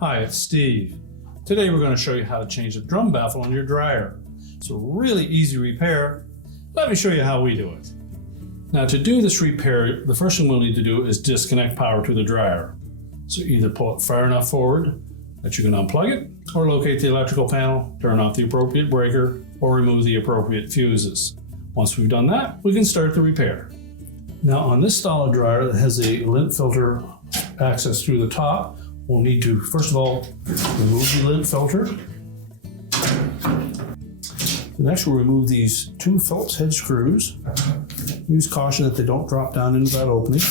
Hi, it's Steve. Today we're going to show you how to change the drum baffle on your dryer. It's a really easy repair. Let me show you how we do it. Now to do this repair, the first thing we'll need to do is disconnect power to the dryer. So either pull it far enough forward that you can unplug it, or locate the electrical panel, turn off the appropriate breaker, or remove the appropriate fuses. Once we've done that, we can start the repair. Now on this style of dryer that has a lint filter access through the top, we'll need to first of all remove the lint filter. Next we'll remove these two Phillips head screws. Use caution that they don't drop down into that opening.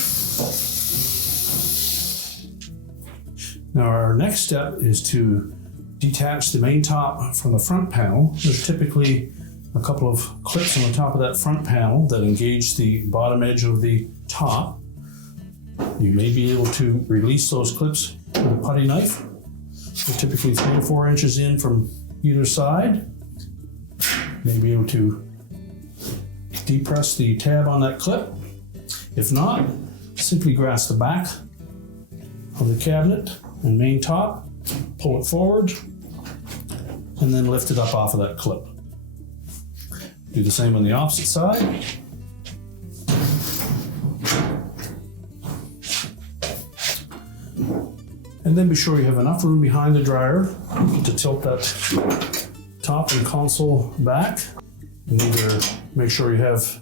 Now our next step is to detach the main top from the front panel. There's typically a couple of clips on the top of that front panel that engage the bottom edge of the top. You may be able to release those clips with a putty knife. They're typically 3 to 4 inches in from either side. You may be able to depress the tab on that clip. If not, simply grasp the back of the cabinet and main top, pull it forward, and then lift it up off of that clip. Do the same on the opposite side. And then be sure you have enough room behind the dryer to tilt that top and console back. And either make sure you have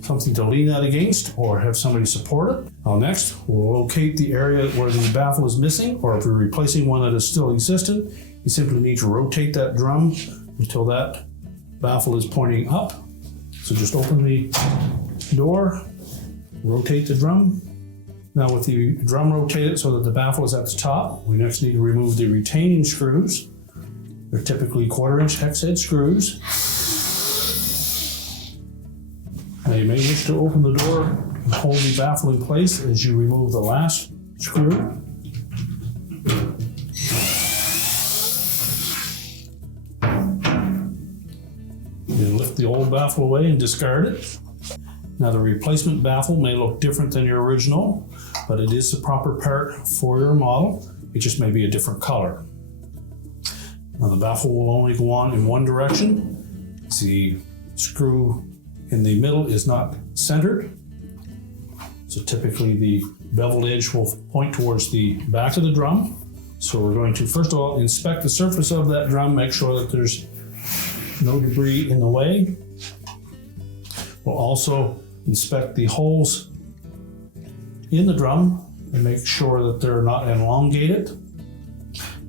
something to lean that against or have somebody support it. Now next, we'll locate the area where the baffle is missing, or if you're replacing one that is still existent, you simply need to rotate that drum until that baffle is pointing up. So just open the door, rotate the drum. Now with the drum rotated so that the baffle is at the top, we next need to remove the retaining screws. They're typically 1/4 inch hex head screws. Now you may wish to open the door and hold the baffle in place as you remove the last screw. You lift the old baffle away and discard it. Now the replacement baffle may look different than your original, but it is the proper part for your model. It just may be a different color. Now the baffle will only go on in one direction. The screw in the middle is not centered. So typically the beveled edge will point towards the back of the drum. So we're going to first of all inspect the surface of that drum, make sure that there's no debris in the way. We'll also inspect the holes in the drum and make sure that they're not elongated.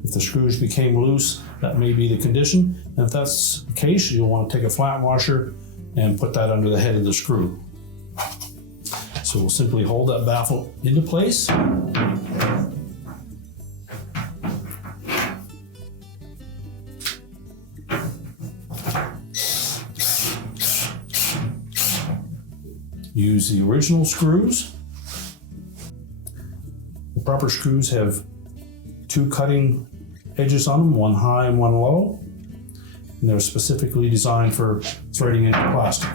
If the screws became loose, that may be the condition. And if that's the case, you'll want to take a flat washer and put that under the head of the screw. So we'll simply hold that baffle into place. Use the original screws. The proper screws have 2 cutting edges on them, one high and one low. And they're specifically designed for threading into plastic.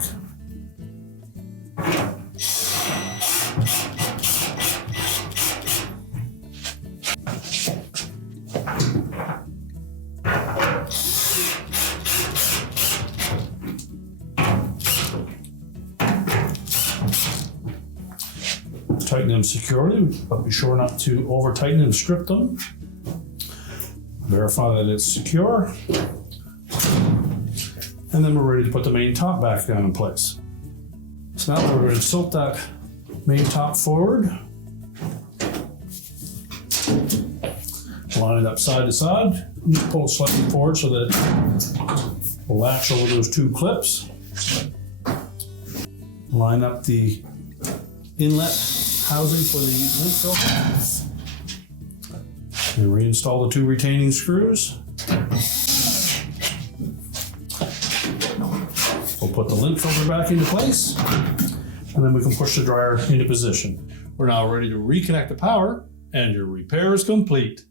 Tighten them securely, but be sure not to over tighten and strip them. Verify that it's secure. And then we're ready to put the main top back down in place. So now we're going to tilt that main top forward. Line it up side to side. Pull it slightly forward so that it will latch over those 2 clips. Line up the inlet housing for the lint filter. And reinstall the 2 retaining screws. We'll put the lint filter back into place, and then we can push the dryer into position. We're now ready to reconnect the power, and your repair is complete.